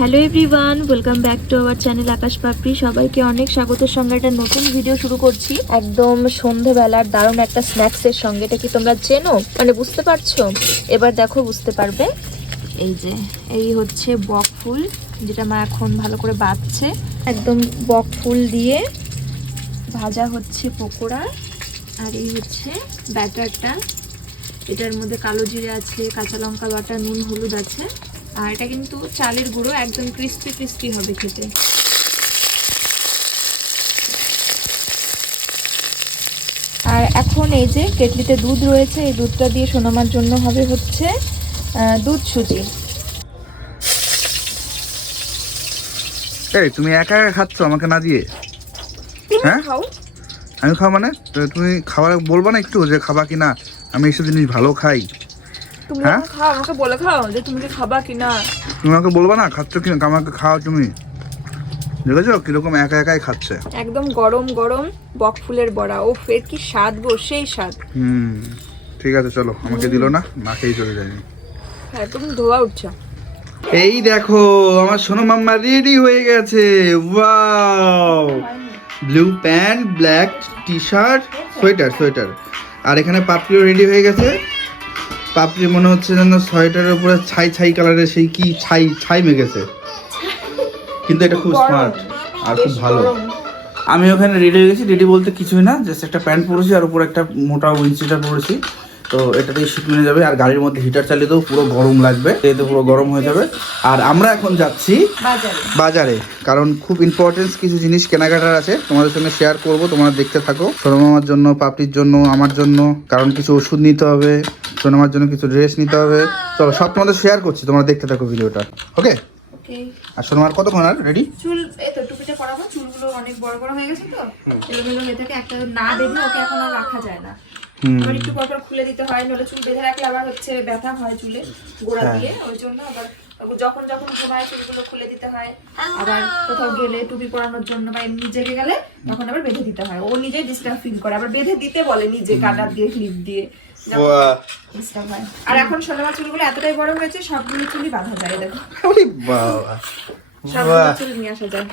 Hello everyone, welcome back to our channel Akash Papri. সবাইকে অনেক স্বাগতের সঙ্গে একটা নতুন ভিডিও শুরু করছি একদম সন্ধেবেলার দারুণ একটা স্ন্যাক্সের সঙ্গে। এটা কি তোমরা চেনো, মানে বুঝতে পারছো? এবার দেখো, বুঝতে পারবে। এই হচ্ছে বক ফুল, যেটা মা এখন ভালো করে বাঁধছে। একদম বক ফুল দিয়ে ভাজা হচ্ছে পকোড়া। আর এই হচ্ছে ব্যাটারটা, এটার মধ্যে কালো জিরে আছে, কাঁচা লঙ্কা বাটা, নুন হলুদ আছে। আর এটা কিন্তু চালের গুঁড়ো, একদম ক্রিস্পি ক্রিস্পি হবে খেতে। আর এখন এই যে কেটলিতে দুধ রয়েছে, এই দুধটা দিয়ে সোনামার জন্য হবে হচ্ছে দুধ সুজি। এই তুমি একা একা খাচ্ছ আমাকে না দিয়ে? হ্যাঁ, আমি খাও মানে তুমি খাবার বলবা না একটু যে খাবা কিনা? আমি এইসব জিনিস ভালো খাই। তুমি হ্যাঁ, খাও, আমাকে বলে খাও যে তুমি কি খাবা কিনা। তুমি আমাকে বলবা না খাচ্ছ কিনা, আমাকে খাও তুমি। দেখেছো কিরকম একা একাই খাচ্ছে। একদম গরম গরম বক ফুলের বড়া, ও ফের কি স্বাদ গো, সেই স্বাদ। ঠিক আছে চলো, আমাকে দিল না, না খেয়েই চলে যায়নি। হ্যাঁ, তুমি ধোয়া উঠছো। এই দেখো আমার সোনা মাম্মা রেডি হয়ে গেছে। Wow, blue pant, black T shirt, sweater. আর এখানে পাপড়িও রেডি হয়ে গেছে। পাপড়ি মনে হচ্ছে যেন সোয়েটারের উপরে ছাই কালারের সেই কি ছাই মেখেছে, কিন্তু এটা খুব স্মার্ট আর খুব ভালো। আমি ওখানে রেডি হয়ে গেছি। রেডি বলতে কিছুই না, জাস্ট একটা প্যান্ট পরেছি আর উপরে একটা মোটা উইন্ডশিটার পরেছি। তো এটাতেই শীত মেনে যাবে। আর গাড়ির মধ্যে হিটার চালিয়ে দেবো, পুরো গরম লাগবে, এতে পুরো গরম হয়ে যাবে। আর আমরা এখন যাচ্ছি বাজারে, কারণ খুব ইম্পর্টেন্স কিছু জিনিস কেনাকাটার আছে, তোমাদের সঙ্গে শেয়ার করব। তোমরা দেখতে থাকো। সোনামার জন্য, পাপড়ির জন্য, আমার জন্য, কারণ কিছু ওষুধ নিতে হবে, সোনামার জন্য কিছু ড্রেস নিতে হবে। চলো সব তোমাদের শেয়ার করছি, তোমরা দেখতে থাকো ভিডিওটা। ওকে? আর সোনামার কতক্ষণ আর রেডি? চুল এই তো টুপিটা পরাবো, চুলগুলো অনেক বড় বড় হয়ে গেছে তো এলোমেলো হয়ে থাকে, একটা না বেঁধে ওকে এখন আর রাখা যায় না। আবার একটু পর পর খুলে দিতে হয়, নলে চুল বেঁধে রাখলে আবার হচ্ছে ব্যথা হয় চুলে গোড়া দিয়ে। ওই জন্য আবার যখন ঘুমায় চুলগুলো খুলে দিতে হয়। আবার কোথাও গেলে টুপি পরানোর জন্য বা এমনি জেগে গেলে তখন আবার বেঁধে দিতে হয়। ও নিজেই ডিস্টার্ব ফিল করে, আবার বেঁধে দিতে বলে নিজে, কাটার দিয়ে, ক্লিপ দিয়ে ডিস্টার্ব হয়। আর এখন সোনামার চুলগুলো এতটাই বড় হয়েছে, সবগুলো চুলই বাঁধা যায়। দেখো সবগুলো চুল নিয়ে আসা যায়।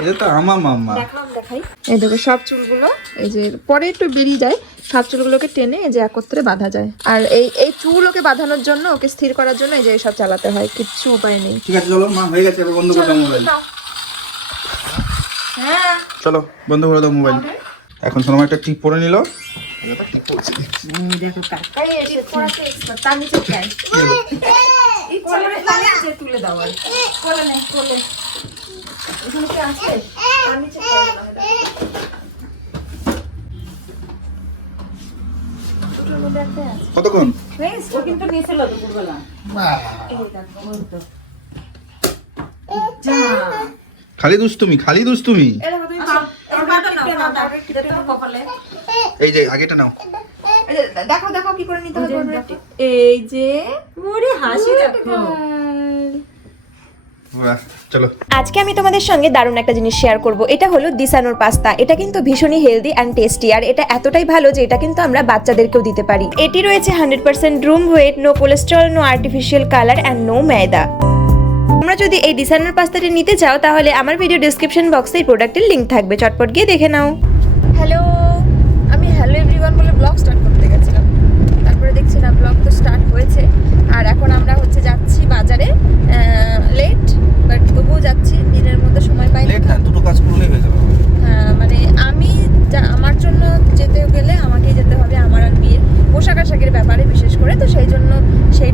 এটা তো আমার মাম্মা। দেখাই, এই দেখো সব চুলগুলো এই যে পরে একটু বেরিয়ে যায়, সব চুলগুলোকে টেনে এই যে একত্রে বাঁধা যায়। আর এই চুল ওকে বাঁধানোর জন্য, ওকে স্থির করার জন্য এই যে সব চালাতে হয়, কিচ্ছু উপায় নেই। ঠিক আছে চলো, মা হয়ে গেছে, এবার বন্ধ করে দাও মোবাইল। হ্যাঁ চলো বন্ধ করে দাও মোবাইল। এখন সোনামা একটা টিপ পরে নিল। দেখো কাকাই এসে পড়াতে এক্সপার্ট। তার নিচে চাই এই কোলে নিচে তুলে দাও। আর কোলে নেই, কোলে এখানে কি আছে? তার নিচে চাই কতক্ষণ? ও কিন্তু নিয়েছিল দুপুরবেলা। এই দেখো, ওই তো যা খালি দুষ্টুমি। এই যে আগেটা নাও। দেখো দেখো কি করে নিতে হবে। এই যে ওরে হাসি দেখো। চলো, আজকে আমি তোমাদের সঙ্গে দারুণ একটা জিনিস শেয়ার করব। এটা হলো দিসানোর পাস্তা। এটা কিন্তু ভীষণই হেলদি অ্যান্ড টেস্টি, আর এটা এতটাই ভালো যে এটা কিন্তু আমরা বাচ্চাদেরকেও দিতে পারি। এটি রয়েছে 100% রুম wheat, no cholesterol, no artificial colour and no maida. তোমরা যদি এই দিসানোর পাস্তাটি নিতে চাও তাহলে আমার ভিডিও ডেসক্রিপশন বক্সে এই প্রোডাক্টের লিংক থাকবে, চটপট গিয়ে দেখে নাও। হ্যালো, আমি হ্যালো এভরিওয়ান বলে ব্লগ স্টার্ট করতে গেছিলাম, তারপরে দেখছি না ব্লগ তো স্টার্ট হয়েছে। আর এখন আমরা হচ্ছে যাচ্ছি বাজারে, লেট বাট তবুও যাচ্ছি, দিনের মধ্যে সময় পাই লেট না, দুটো কাজ করলেই হয়ে যাবে। হ্যাঁ, মানে আমি আমার জন্য যেতে গেলে আমাকেই যেতে হবে, আমার আর বিয়ের পোশাক আশাকের ব্যাপারে বিশেষ করে, তো সেই জন্য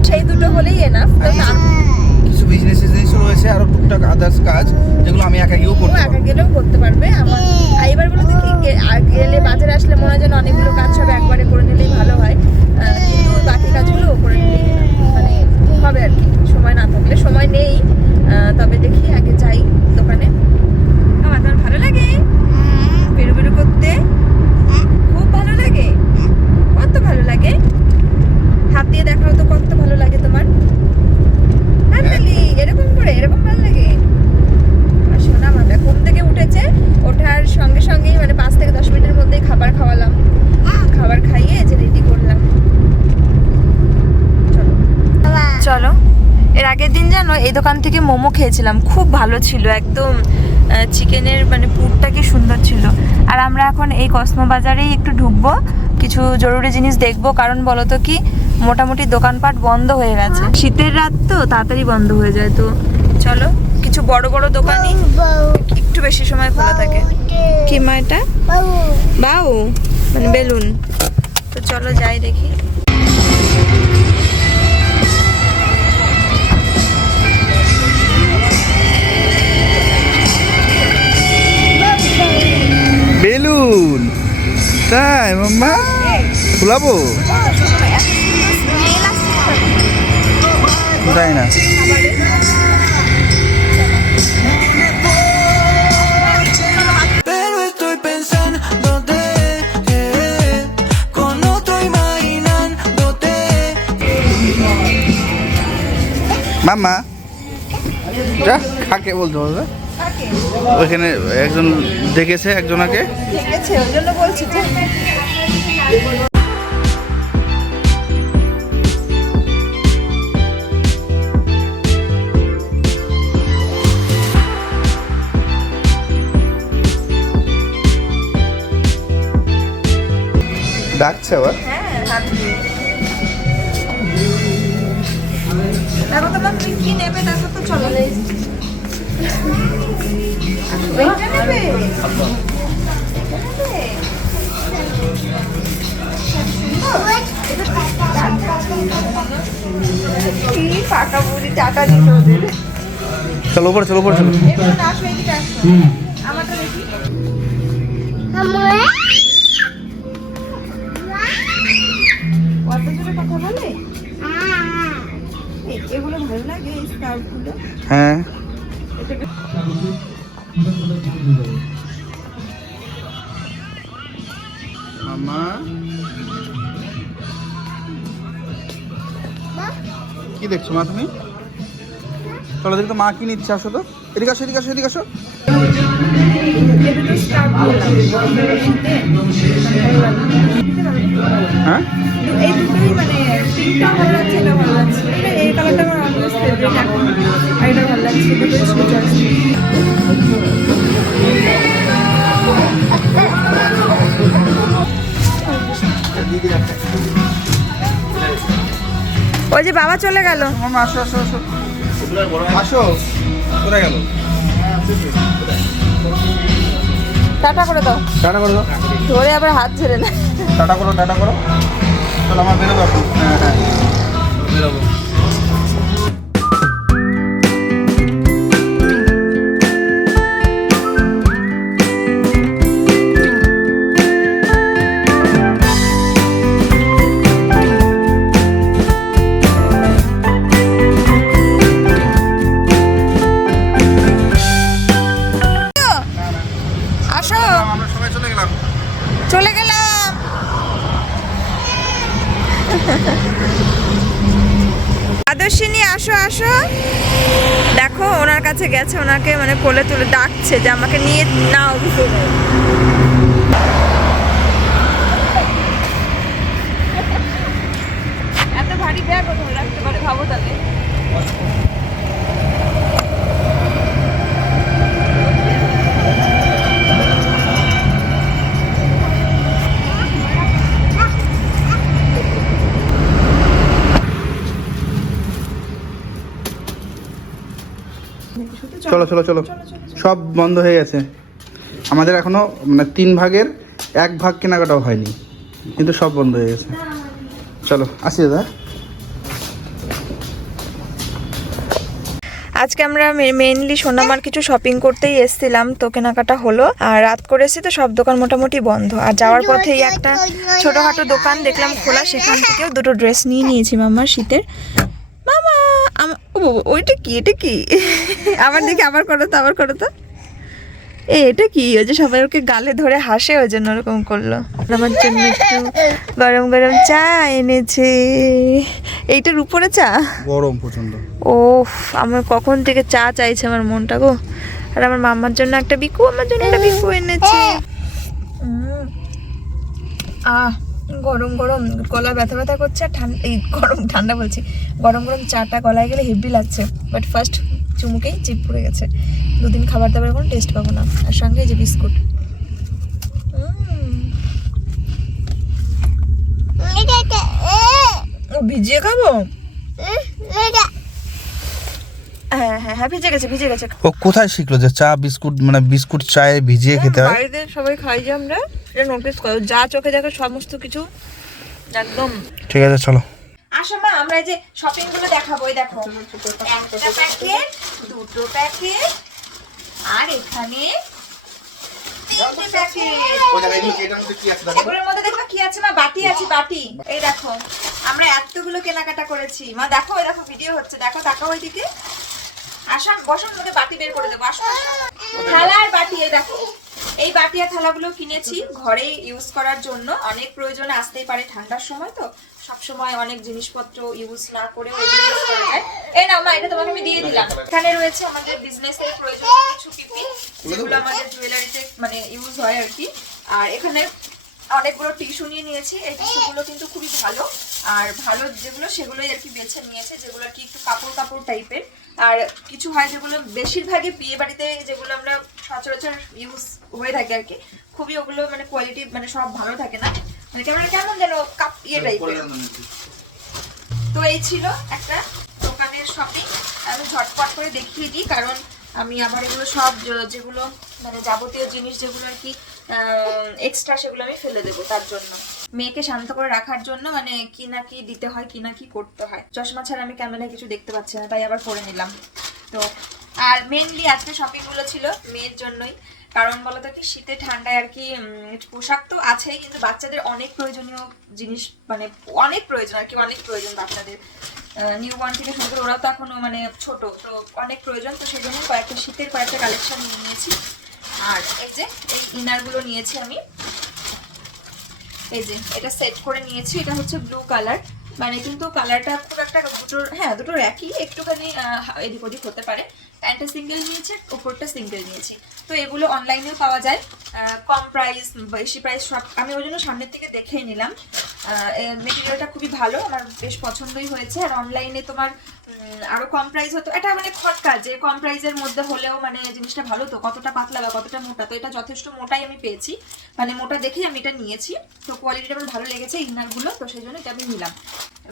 সেই দুটো হলেই এনাফ। তো কিছু বিজনেস রয়েছে আরো টুকটাক আদার্স কাজ, যেগুলো আমি একা গিয়েও করতে পারবো। একা গেলেও করতে পারবে। আমার এইবার বলে দেখি গেলে বাজারে আসলে মনে হয় যেন অনেকগুলো কাজ সব একবারে করে নিলেই ভালো হয়, কিন্তু বাকি কাজগুলো করে নিলেই মানে হবে আর কি। সময় না থাকলে, সময় নেই, তবে দেখি আগে যাই দোকানে। আমার ভালো লাগে বেরো করতে, খুব ভালো লাগে। কত ভালো লাগে, হাত দিয়ে দেখাও তো কত ভালো লাগে তোমার। এরকম ভালো লাগে। আর সোনা মাটা ঘুম থেকে উঠেছে, ওঠার সঙ্গে সঙ্গেই মানে 5 থেকে 10 মিনিটের মধ্যেই খাবার খাওয়ালাম, খাবার খাইয়ে যে রেডি করলাম। চলো, এর আগের দিন জানো এই এই দোকান থেকে মোমো খেয়েছিলাম, খুব ভালো ছিল একদম, চিকেনের মানে পুরটা কি সুন্দর ছিল। আর আমরা এখন এই কসমো বাজারেই একটু ঢুকবো, কিছু জরুরি জিনিস দেখবো, কারণ বলো তো কি মোটামুটি দোকানপাট বন্ধ হয়ে গেছে, শীতের রাত তো তাড়াতাড়ি বন্ধ হয়ে যায়। তো চলো, কিছু বড় বড় দোকানই একটু বেশি সময় খোলা থাকে। কি মা এটা? বাউ মানে বেলুন। তো চলো যাই দেখি। বেলুন তাই মাম্মা, ফুলাবো তাই না? Pero estoy pensándote, cuando estoy imaginándote. মাম্মা যা কাকে বলতে হবে? ওইখানে একজন দেখেছে একজনাকে। ঠিক আছে, ওই জন্য বলছি যে ডাকছে আবার। দেখো তো মা, তুমি কি নেবে দেখো তো, চলো। এইটা নেবে? কি পাকা বুড়ি টাকা দিত ওদের। চলো উপরে, চলো উপরে, চলো। একটু আসো, এদিকে আসো। আমারটা দেখি। কত জোরে কথা বলে? এগুলো ভালো লাগে, এই স্কার্ফগুলো। হ্যাঁ মামা, কি দেখছো মা তুমি? চলো দেখি তো মা কি নিচ্ছে। আসো তো, এদিকে আসো, এদিকে আসো, এদিকে আসো। হ্যাঁ এই দুটোই মানে পিঙ্কটা ভালো লাগছে, এটা ভালো লাগছে, এই কালারটা আমার অলমোস্ট ফেভারিট এখন, আর এটা ভালো লাগছে, দুটোই সুন্দর আছে। ওই যে বাবা চলে গেল। মামা আসো, আসো, আসো, আসো। কোথায় গেল? টাটা করে দাও, টাটা করে দাও, ধরে আবার হাত ছেড়ে না। টাটা করো, টাটা করো। চলো আমার বেরোবো এখন। হ্যাঁ হ্যাঁ বেরোবো। আসো, আমরা সবাই চলে গেলাম। চলে গেলাম। আদর্শিনী আসো, আসো। দেখো ওনার কাছে গেছে, ওনাকে মানে কোলে তুলে ডাকছে যে আমাকে নিয়ে নাও ভিতরে। এত ভারী ব্যাগ কোথায় রাখতে পারে ভাবো তাহলে। চলো চলো চলো, সব বন্ধ হয়ে গেছে। আমাদের এখনো মানে 3 ভাগের 1 ভাগ কেনাকাটাও হয়নি, কিন্তু সব বন্ধ হয়ে গেছে। চলো আসি দাদা। আজকে আমরা মেইনলি সোনামার কিছু শপিং করতেই এসেছিলাম, তো কেনাকাটা হলো। আর রাত করে এসেছি তো সব দোকান মোটামুটি বন্ধ। আর যাওয়ার পথেই একটা ছোটখাটো দোকান দেখলাম খোলা, সেখান থেকেও দুটো ড্রেস নিয়ে নিয়েছি মামার শীতের। মামা ও বাবা, ওইটা কি, এটা কি? আবার দেখি, আবার করো তো, আবার করো তো। এটা কি? ওই যে সবাই ওকে গালে ধরে হাসে, ওই জন্য ওরকম করলো। আমার জন্য একটু গরম গরম চা এনেছে। এইটার উপরে চা, গরম প্রচন্ড। ওফ, আমার কখন থেকে চা চাইছে আমার মনটা গো। আর আমার মাম্মার জন্য একটা বিকু, আমার জন্য একটা বিকু এনেছে। গরম গরম গলা ব্যথা ব্যথা করছে আর ঠান্ডা, এই গরম ঠান্ডা বলছি, গরম গরম চাটা গলায় গেলে হেভি লাগছে, বাট ফার্স্ট চুমুকেই জিভ পুড়ে গেছে। দুদিন খাবার দাবারের কোনো টেস্ট পাবো না। আর সঙ্গে এই যে বিস্কুট, ও ভিজিয়ে খাবো। হ্যাঁ হ্যাঁ হ্যাঁ ভিজে গেছে ভিজে গেছে। ও কোথায় শিখলো যে চা বিস্কুট মানে বিস্কুট চায়ে ভিজিয়ে খেতে হয়? বাড়িতে সবাই খাই যে আমরা, এটা নোটিস করো, যা চোখে দেখো সমস্ত কিছু একদম। ঠিক আছে চলো। আসো মা, আমরা এই যে শপিং গুলো দেখাবো। এই দেখো, একটা প্যাকেট, দুটো প্যাকেট, আর এখানে তিনটে প্যাকেট। এগুলোর মধ্যে দেখো কি আছে মা, বাটি আছে, বাটি। এই দেখো আমরা এতগুলো কেনাকাটা করেছি মা, দেখো এই দেখো ভিডিও হচ্ছে, দেখো তাকাও ওইদিকে। আসাম বসার মধ্যে বাটি বের করে দেবো, আসো। থালা আর বাটি, এই দেখো এই বাটি আর থালাগুলো কিনেছি ঘরে ইউজ করার জন্য। অনেক প্রয়োজনে আসতেই পারে ঠান্ডার সময়, তো সব সময় অনেক জিনিসপত্র ইউজ না করেও এগুলো ইউজ করা যায়। এই নাও মা, এটা তোমাকে আমি দিয়ে দিলাম। এখানে রয়েছে আমাদের বিজনেসের প্রয়োজনীয় কিছু পিপি, যেগুলো আমাদের জুয়েলারিতে মানে ইউজ হয় আর কি। আর এখানে অনেকগুলো টিস্যু নিয়ে নিয়েছি। এই টিস্যুগুলো কিন্তু খুবই ভালো, আর ভালো যেগুলো সেগুলোই আর কি বেছে নিয়েছে, যেগুলো আর কি একটু কাপড় কাপড় টাইপের। আর কিছু হয় যেগুলো বেশিরভাগই বিয়ে বাড়িতে যেগুলো আমরা সচরাচর ইউজ হয়ে থাকে আর কি, খুবই ওগুলো মানে কোয়ালিটি মানে সব ভালো থাকে না, মানে কেমন কেমন যেন কাপ ইয়ে টাইপের। তো এই ছিল একটা দোকানের শপিং। আমি ঝটপট করে দেখিয়ে দিই, কারণ আমি আবার এগুলো সব যেগুলো মানে যাবতীয় জিনিস যেগুলো আর কি এক্সট্রা, সেগুলো আমি ফেলে দেবো। তার জন্য মেয়েকে শান্ত করে রাখার জন্য মানে কি না কি দিতে হয়, কি না কি করতে হয়। চশমা ছাড়া আমি ক্যামেরায় কিছু দেখতে পাচ্ছি না, তাই আবার পরে নিলাম। তো আর মেইনলি আজকে শপিং গুলো ছিল মেয়ের জন্যই, কারণ বলতো কি শীতে ঠান্ডায় আর কি পোশাক তো আছেই, কিন্তু বাচ্চাদের অনেক প্রয়োজনীয় জিনিস, মানে অনেক প্রয়োজন আর কি, অনেক প্রয়োজন বাচ্চাদের। নিউ বর্ন থেকে শুরু করে ওরাও তো এখনো মানে ছোট, তো অনেক প্রয়োজন। তো সেই জন্য কয়েকটা শীতের কয়েকটা কালেকশন নিয়ে নিয়েছি। আর এই যে এই ইনারগুলো নিয়েছি আমি, এই যে এটা সেট করে নিয়েছি। এটা হচ্ছে ব্লু কালার, মানে কিন্তু কালারটা খুব একটা দুটোর, হ্যাঁ দুটোর একই, একটুখানি এদিক ওদিক হতে পারে। প্যান্টটা সিঙ্গেল নিয়েছি, উপরটা সিঙ্গেল নিয়েছি। তো এগুলো অনলাইনেও পাওয়া যায়, কম প্রাইস বেশি প্রাইস সব। আমি ওই জন্য সামনের থেকে দেখেই নিলাম। মেটেরিয়ালটা খুবই ভালো, আমার বেশ পছন্দই হয়েছে। আর অনলাইনে তোমার আরো কম প্রাইস হতো, এটা মানে খটকা যে কম প্রাইসের মধ্যে হলেও মানে জিনিসটা ভালো, তো কতটা পাতলা বা কতটা মোটা, তো এটা যথেষ্ট মোটাই আমি পেয়েছি, মানে মোটা দেখেই আমি এটা নিয়েছি। তো কোয়ালিটিটা আমার ভালো লেগেছে ইনারগুলো, তো সেই জন্য এটা আমি নিলাম।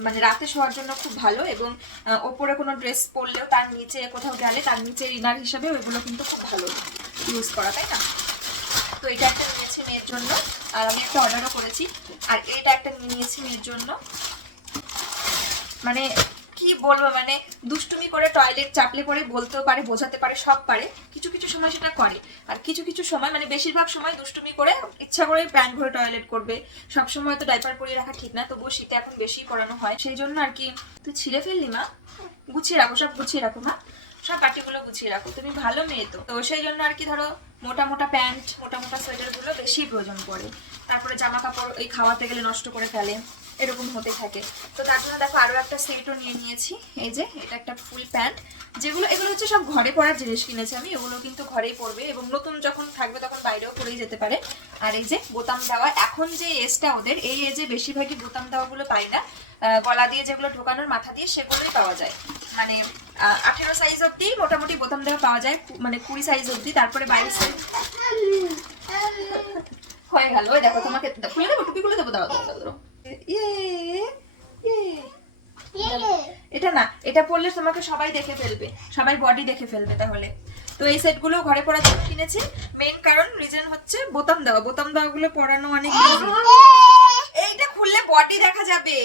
মানে রাতে শোয়ার জন্য খুব ভালো, এবং ওপরে কোনো ড্রেস পরলেও তার নিচে কোথাও গেলে তার নিচে ইনার হিসাবে ওইগুলো কিন্তু খুব ভালো ইউজ করা, তাই না? তো এটা একটা নিয়েছি মেয়ের জন্য, আর আমি একটা অর্ডারও করেছি। আর এটা একটা নিয়ে নিয়েছি মেয়ের জন্য। মানে কি বলবো, মানে দুষ্টুমি করে টয়লেট চাপলে পরে বলতেও পারে, বোঝাতে পারে, সব পারে। কিছু কিছু সময় সেটা করে, আর কিছু কিছু সময় মানে বেশিরভাগ সময় দুষ্টুমি করে ইচ্ছা করে প্যান্ট ভরে টয়লেট করবে। সব সময় তো ডাইপার পরিয়ে রাখা ঠিক না, তবুও শীতে এখন বেশি পরানো হয়, সেই জন্য আর কি। তুই ছিঁড়ে ফেললি মা, গুছিয়ে রাখো, সব গুছিয়ে রাখো মা, সব বাটিগুলো গুছিয়ে রাখো, তুমি ভালো মেয়ে। তো সেই জন্য আর কি ধরো মোটা মোটা প্যান্ট, মোটা মোটা সোয়েটারগুলো বেশি প্রয়োজন পড়ে। তারপরে জামা কাপড় এই খাওয়াতে গেলে নষ্ট করে ফেলে, এরকম হতে থাকে। তো তার জন্য দেখো আরো একটা সেটও নিয়ে নিয়েছি। এই যে এটা একটা ফুল প্যান্ট, যেগুলো এগুলো হচ্ছে সব ঘরে পরার জিনিস কিনেছি আমি, এগুলো কিন্তু ঘরেই পরবে, এবং নতুন যখন থাকবে তখন বাইরেও পরেই যেতে পারে। আর এই যে বোতাম দেওয়া, এখন যে এজটা ওদের, এই এজে বেশিরভাগই বোতাম দেওয়াগুলো পাই না, গলা দিয়ে যেগুলো ঢোকানোর মাথা দিয়ে সেগুলোই পাওয়া যায়। মানে 18 সাইজ অব্দি মোটামুটি বোতাম দেওয়া পাওয়া যায়, মানে 20 সাইজ অব্দি। তারপরে 22 সাইজ হয়ে গেল। ওই দেখো তোমাকে খুলে দেবো, টুপি খুলে দেবো, দাও দাও দাও। এটা না, এটা পরলে তোমাকে সবাই দেখে ফেলবে, সবাই বডি দেখে ফেলবে তাহলে। তো এই সেটগুলো ঘরে পরার জন্য কিনেছি। মেইন কারণ রিজন হচ্ছে বোতাম দেওয়া, বোতাম দেওয়াগুলো পরানো অনেক ইজি। এইটা খুললে বডি দেখা যাবে,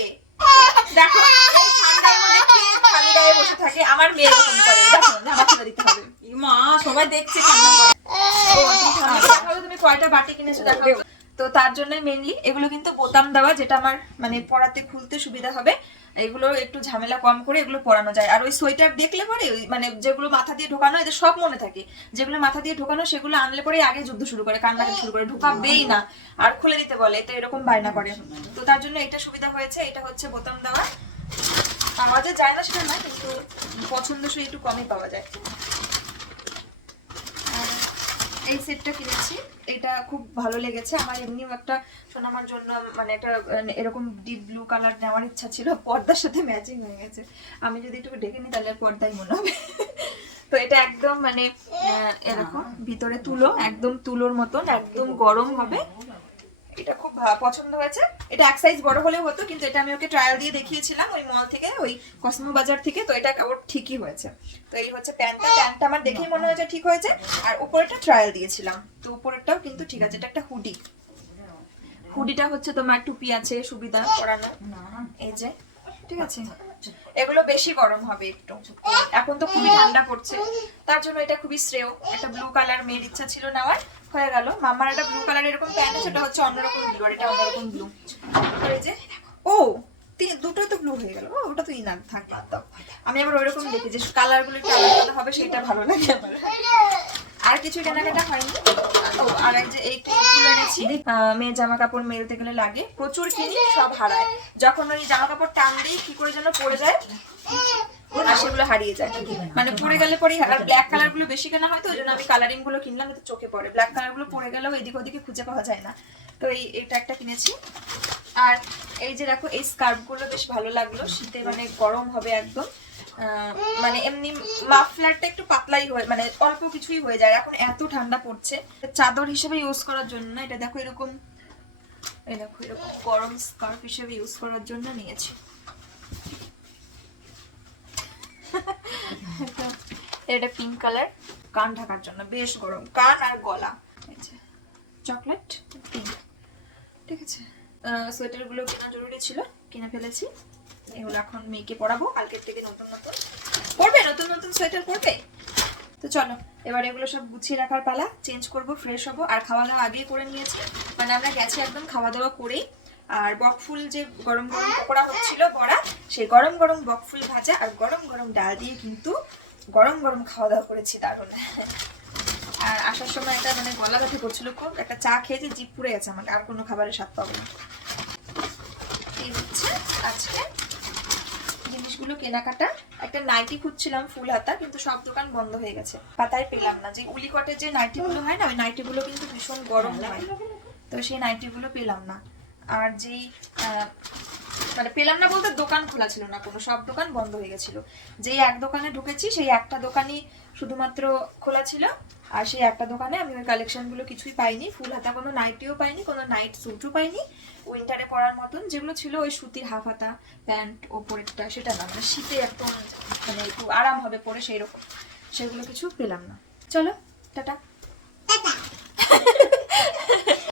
দেখো এই ঠান্ডার মধ্যে কে খালি গায়ে বসে থাকে, আমার মেয়ে এরকম করে, দেখো জামা খুলে দিতে হবে। মা সবাই দেখছে ঠান্ডা করে। ও ঠান্ডা দেখাবো, তুমি কয়টা বাটি কিনেছো দেখাবো। তো তার জন্য মেইনলি এগুলো কিন্তু বোতাম দেওয়া, যেটা আমার মানে পরাতে খুলতে সুবিধা হবে। এগুলো একটু ঝামেলা কম করে এগুলো পরানো যায়। আর ওই সোয়েটার দেখলে পরে মানে যেগুলো মাথা দিয়ে ঢোকানো, এদের সব মনে থাকে, যেগুলো মাথা দিয়ে ঢোকানো সেগুলো আনলে পরে আগে যুদ্ধ শুরু করে, কান্নাকে শুরু করে, ঢোকাবেই না আর খুলে দিতে বলে, তো এরকম বায়না করে। তো তার জন্য এটা সুবিধা হয়েছে। এটা হচ্ছে বোতাম দেওয়া, পাওয়া যায় না সেটা নয়, কিন্তু পছন্দসই একটু কমই পাওয়া যায়। এই সেটটা কিনেছি, এটা খুব ভালো লেগেছে আমার। এমনিও একটা সোনামার জন্য মানে একটা এরকম ডিপ ব্লু কালার নেওয়ার ইচ্ছা ছিল, পর্দার সাথে ম্যাচিং হয়ে গেছে। আমি যদি একটু ডেকে নিই তাহলে পর্দাই মনে হবে। তো এটা একদম মানে এরকম ভিতরে তুলো, একদম তুলোর মতন, একদম গরম হবে। এটা খুব পছন্দ হয়েছে। এটা এক সাইজ বড় হলেও হতো, কিন্তু এটা আমি ওকে ট্রায়াল দিয়ে দেখিয়েছিলাম ওই মল থেকে, ওই কসমো বাজার থেকে। তো এটা ওর ঠিকই হয়েছে। তো এই হচ্ছে প্যান্টটা আমার দেখেই মনে হয়েছে ঠিক হয়েছে। আর উপরেরটা ট্রায়াল দিয়েছিলাম, তো উপরেরটাও কিন্তু ঠিক আছে। এটা একটা হুডিটা হচ্ছে তোমার টুপি আছে, সুবিধা পরানো, এই যে, ঠিক আছে। এগুলো বেশি গরম হবে একটু, এখন তো খুবই ঠান্ডা পড়ছে, তার জন্য এটা খুবই শ্রেয়। একটা ব্লু কালার মেয়ের ইচ্ছা ছিল নেওয়ার, হয়ে গেল। মামার একটা ব্লু কালার এরকম প্যান্ট আছে, ওটা হচ্ছে অন্যরকম ব্লু, আর এটা অন্যরকম ব্লু। এই যে ও দুটোই তো ব্লু হয়ে গেল। ও ওটা তো ইনার থাক, বাদ দাও। আমি আবার ওইরকম দেখি যে কালার গুলো একটু আলাদা আলাদা হবে, সেটা ভালো লাগে আমার। আর কিছু কেনাকাটা হয়নি। ও আর এই যে এই ক্লিপগুলো এনেছি, মেয়ের জামা কাপড় মেলতে গেলে লাগে, প্রচুর কিনি, সব হারায়। যখন ওই জামা কাপড় টান দিই কি করে যেন পড়ে যায়, আর সেগুলো হারিয়ে যায়, মানে পড়ে গেলে পরেই। আর ব্ল্যাক কালার গুলো বেশি কেনা হয়, তো ওই জন্য আমি কালারিং গুলো কিনলাম, তো চোখে পড়ে। ব্ল্যাক কালার গুলো পড়ে গেলেও এদিক ওদিকে খুঁজে পাওয়া যায় না। তো এটা একটা কিনেছি। আর এই যে দেখো, এই স্কার্ফ গুলো বেশ ভালো লাগলো, শীতে মানে গরম হবে একদম। মানে এমনি মাফলারটা একটু পাতলাই হয়, মানে অল্প কিছুই হয়ে যায়। এখন এত ঠান্ডা পড়ছে, চাদর হিসেবে ইউজ করার জন্য না, এটা দেখো এরকম, এই দেখো এরকম গরম স্কার্ফ হিসেবে ইউজ করার জন্য নিয়েছি। এটা পিঙ্ক কালার, কান ঢাকার জন্য বেশ গরম, কান আর গলা। চকলেট পিঙ্ক, ঠিক আছে। সোয়েটার গুলো কেনা জরুরি ছিল, কিনে ফেলেছি। এগুলো এখন মেয়েকে পরাবো, কালকের থেকে নতুন নতুন সোয়েটার পরবে। তো চলো এবার এগুলো সব গুছিয়ে রাখার পালা, চেঞ্জ করব, ফ্রেশ হবো। আর খাওয়া দাওয়া আগেই করে নিয়েছি, মানে আমরা গেছি একদম খাওয়া দাওয়া করেই। আর বকফুল যে গরম গরম পকোড়া হচ্ছিল বড়া, সেই গরম গরম বকফুল ভাজা আর গরম গরম ডাল দিয়ে কিন্তু গরম গরম খাওয়া দাওয়া করেছি, দারুণ। আর আসার সময় একটা মানে গলা ব্যথা করছিল খুব, একটা চা খেয়েছি, জিভ পুড়ে গেছে আমাকে, আর কোনো খাবারের স্বাদ পাবো না। এই হচ্ছে আজকে জিনিসগুলো কেনাকাটা। একটা নাইটি খুঁজছিলাম ফুল হাতা, কিন্তু সব দোকান বন্ধ হয়ে গেছে, পাতায় পেলাম না। যে উলিকটের যে নাইটিগুলো হয় না, ওই নাইটিগুলো কিন্তু ভীষণ গরম হয়, তো সেই নাইটিগুলো পেলাম না। আর যেই মানে পেলাম না বলতে দোকান খোলা ছিল না কোনো, সব দোকান বন্ধ হয়ে গেছিল। যেই এক দোকানে ঢুকেছি, সেই একটা দোকানই শুধুমাত্র খোলা ছিল। আর সেই একটা দোকানে আমি ওই কালেকশনগুলো কিছুই পাইনি, ফুল হাতা কোনো নাইটিও পাইনি, কোনো নাইট স্যুটও পাইনি। উইন্টারে পরার মতন যেগুলো ছিল, ওই সুতির হাফ হাতা প্যান্ট ওপরেরটা, সেটা না, মানে শীতে একদম মানে একটু আরাম হবে পরে সেই রকম, সেগুলো কিছু পেলাম না। চলো টাটা।